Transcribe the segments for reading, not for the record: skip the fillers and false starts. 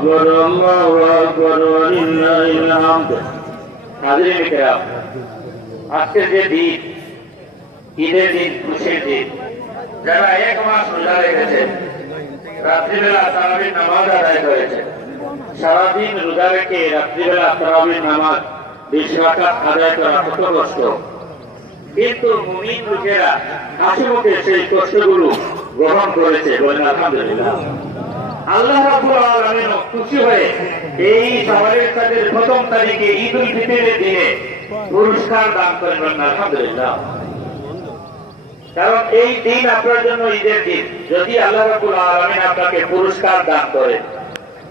আকবার আল্লাহু আকবার ওয়া লিল্লাহিল হামদ। হাজিরিন কিরাম, আজকে যে দিন, ঈদের দিন, খুশির দিন, যারা এক মাস রোজা রেখেছে, রাত্রিবেলা তারাবির নামাজ আদায় করেছে, সারাদিন রোজা রেখে রাত্রিবেলা তারাবির নামাজ 20 রাকাত আদায় করা কত কষ্ট, কিন্তু মুমিন লোকেরা হাসি মুখে সেই কষ্টগুলো গ্রহণ করেছে। বলেন আলহামদুলিল্লাহ। আল্লাহ রাব্বুল আলামিন খুশি হয়ে এই শাওয়ালের চাঁদের প্রথম তারিখে ঈদ উল ফিতরের দিনে পুরস্কার দান করেন। আলহামদুলিল্লাহ। কারণ এই দিন আপনার জন্য ঈদের দিন। যদি আল্লাহ রাব্বুল আলামিন আপনাকে পুরস্কার দান করেন,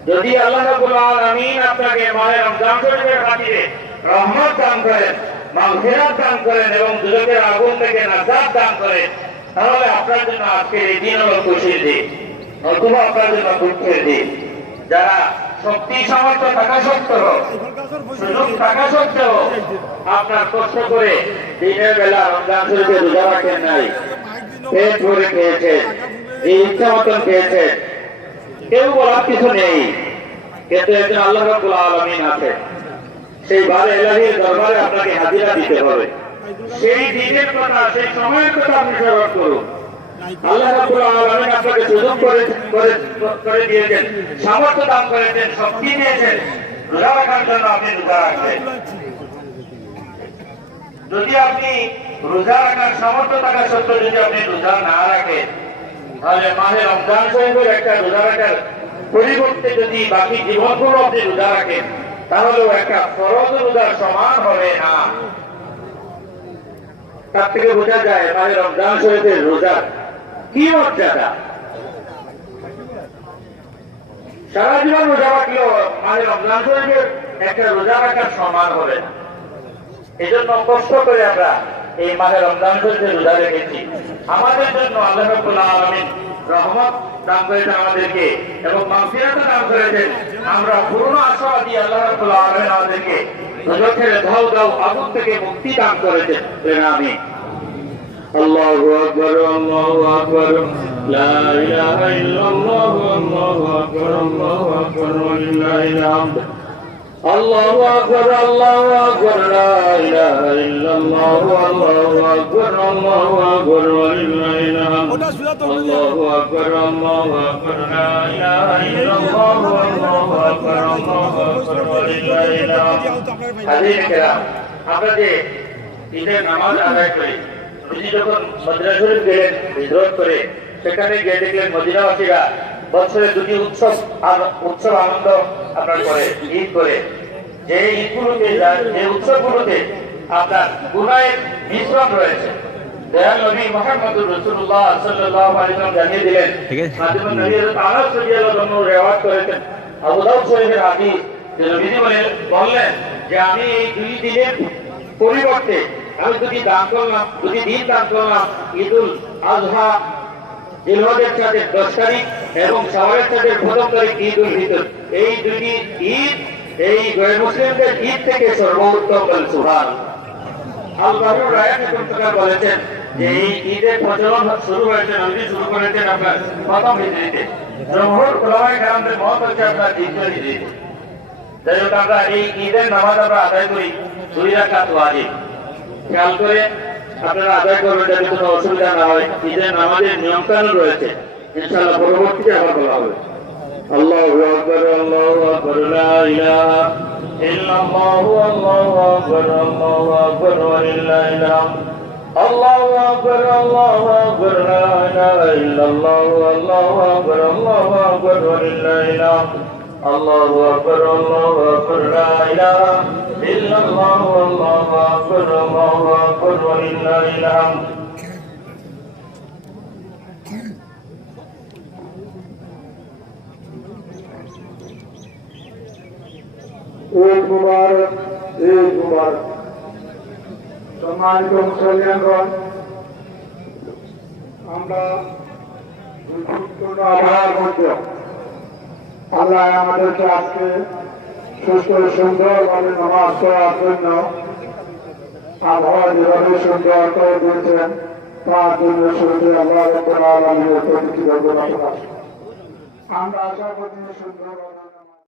যদি আল্লাহ রাব্বুল আলামিন আপনাকে মাহে রমজান শরীফের খাতিরে রহমত দান করেন, মাগফিরাত দান করেন এবং দুজকের আগুন থেকে নাজাত দান করেন, তাহলে আপনার জন্য আজকের এই দিন হলো খুশির দিন, অথবা আপনার জন্য দুঃখের দিন। যারা শক্তি সামর্থ্য থাকা সত্ত্বেও, সুযোগ থাকা সত্ত্বেও আপনার কষ্ট করে দিনের বেলা রমজান শরীফে রোজা রাখেন নাই, পেট ভরে খেয়েছেন, যে ইচ্ছা মতন খেয়েছেন, কেউ বলার কিছু নেই, কিন্তু একজন আল্লাহ রাব্বুল আলামিন আছে। সেই বারে ইলাহির দরবারে আপনাকে হাজিরা দিতে হবে। সেই দিনের কথা, সেই সময়ের কথা আপনি স্মরণ করুন। আল্লাহ রাব্বুল আলামিন আপনাকে সুযোগ করে দিয়েছেন, সামর্থ্য দান করেছেন, শক্তি দিয়েছেন, রোজা রাখার জন্য আপনি রোজা রাখবেন। যদি আপনি রোজা রাখার সামর্থ্য থাকা সত্ত্বেও যদি আপনি রোজা না রাখেন, তাহলে মাহে রমজান শরীফের একটা রোজা রাখার পরিবর্তে যদি বাকি জীবনগুলো আপনি রোজা রাখেন, তাহলেও একটা ফরজ রোজার সমান হবে না। তার থেকে বোঝা যায় মাহে রমজান শরীফের রোজার কি মর্যাদা। সারা জীবন রোজা রাখলেও মাহে রমজান শরীফের একটা রোজা রাখার সমান হবে না। এই জন্য কষ্ট করে আমরা এই মাহে রমজান শরীফে রোজা রেখেছি। আমাদের জন্য আল্লাহ রাব্বুল আলামিন রহমত দান করেছেন আমাদেরকে এবং মাগফিরাত দান করেছেন। আমরা পূর্ণ আশাবাদী আল্লাহ রাব্বুল আলামিন আমাদেরকে দোজখের ধাউ ধাউ আগুন থেকে মুক্তি দান করেছেন। আমিন। আল্লাহু আকবার আল্লাহু আকবার লা ইলাহা ইল্লাল্লাহ আল্লাহু আকবার আল্লাহু আকবার ওয়া লিল্লাহিল হামদ। আল্লাহু আকবার আল্লাহু আকবার লা ইলাহা ইল্লাল্লাহ আল্লাহু আকবার আল্লাহু আকবার ওয়া লিল্লাহিল হামদ। আল্লাহু আকবার আল্লাহু আকবার লা ইলাহা ইল্লাল্লাহ আল্লাহু আকবার আল্লাহু আকবার ওয়া লিল্লাহিল হামদ। হাজিরিন কিরাম, আমরা যে ঈদের নামাজ আদায় করি, তিনি যখন মদিনা শরীফ গেলেন হিজরত করে, সেখানে গিয়ে দেখলেন মদিনাবাসীরা বছরে দুটি উৎসব আনন্দ আপনার করে, ঈদ করে। যে ঈদগুলোতে, যে উৎসবগুলোতে আপনার গুনাহের মিশ্রণ রয়েছে, দয়াল নবী মুহাম্মদুর রাসূলুল্লাহ সাল্লাল্লাহু আলাইহি ওয়াসাল্লাম জানিয়ে দিলেন। খাদিমুন নবী হযরত আনাস রাদিয়াল্লাহু আনহু রিওয়ায়াত করেছেন আবু দাউদ শরীফের হাদিস, যে নবীজি বললেন যে আমি এই দুই দিনের পরিবর্তে আমি দুটি দান করলাম, দুটি দিন দান করলাম, ঈদুল আজহা জিলহজের চাঁদের 10 তারিখ এবং শাওয়ালের চাঁদের 1ম তারিখ ঈদুল ফিতর। এই দুটি ঈদ এই গয়র মুসলিমদের ঈদ থেকে সর্বোত্তম। সুবহানাল্লাহ। আল-বাহরুর রায়াত ইবনে বলেছেন যে এই ঈদের প্রচলন শুরু হয়েছে, নবী শুরু করেছেন আপনার প্রথম হিজরিতে। জমহুর উলামায়ে কেরামদের মত হচ্ছে আপনার দ্বিতীয় হিজরিতে। যাই হোক, আমরা এই ঈদের নামাজ আমরা আদায় করি 2 রাকাত ওয়াজিব। খেয়াল করে আপনারা আদায় করবেন যাতে কোনো অসুবিধা না হয়। ঈদের নামাজের নিয়ম কানুন রয়েছে, ইনশাআল্লাহ পরবর্তীতে আবার বলা হবে। আল্লাহু আকবার আল্লাহু আকবার লা ইলাহা ইল্লাল্লাহ আল্লাহু আকবার আল্লাহু আকবার ওয়া লিল্লাহিল হামদ। আল্লাহু আকবার আল্লাহু আকবার লা ইলাহা ইল্লাল্লাহ আল্লাহু আকবার আল্লাহু আকবার ওয়া লিল্লাহিল হামদ। আল্লাহু আকবার আল্লাহু আকবার লা ইলাহা ইল্লাল্লাহ আল্লাহু আকবার আল্লাহু আকবার ওয়া লিল্লাহিল হামদ। ঈদ মুবারক, ঈদ মুবারক। সম্মানিত মুসলিমগণ, আমরা আবহাওয়ার মধ্যে আল্লাহ আমাদেরকে আজকে সুস্থ সুন্দরভাবে নামাজ পড়ার জন্য আবহাওয়া যেভাবে সুন্দর করে দিয়েছেন, তার জন্য শুরুতে আল্লাহ রাব্বুল আলামিনের প্রতি কৃতজ্ঞতা প্রকাশ। আমরা আশা করি সুন্দর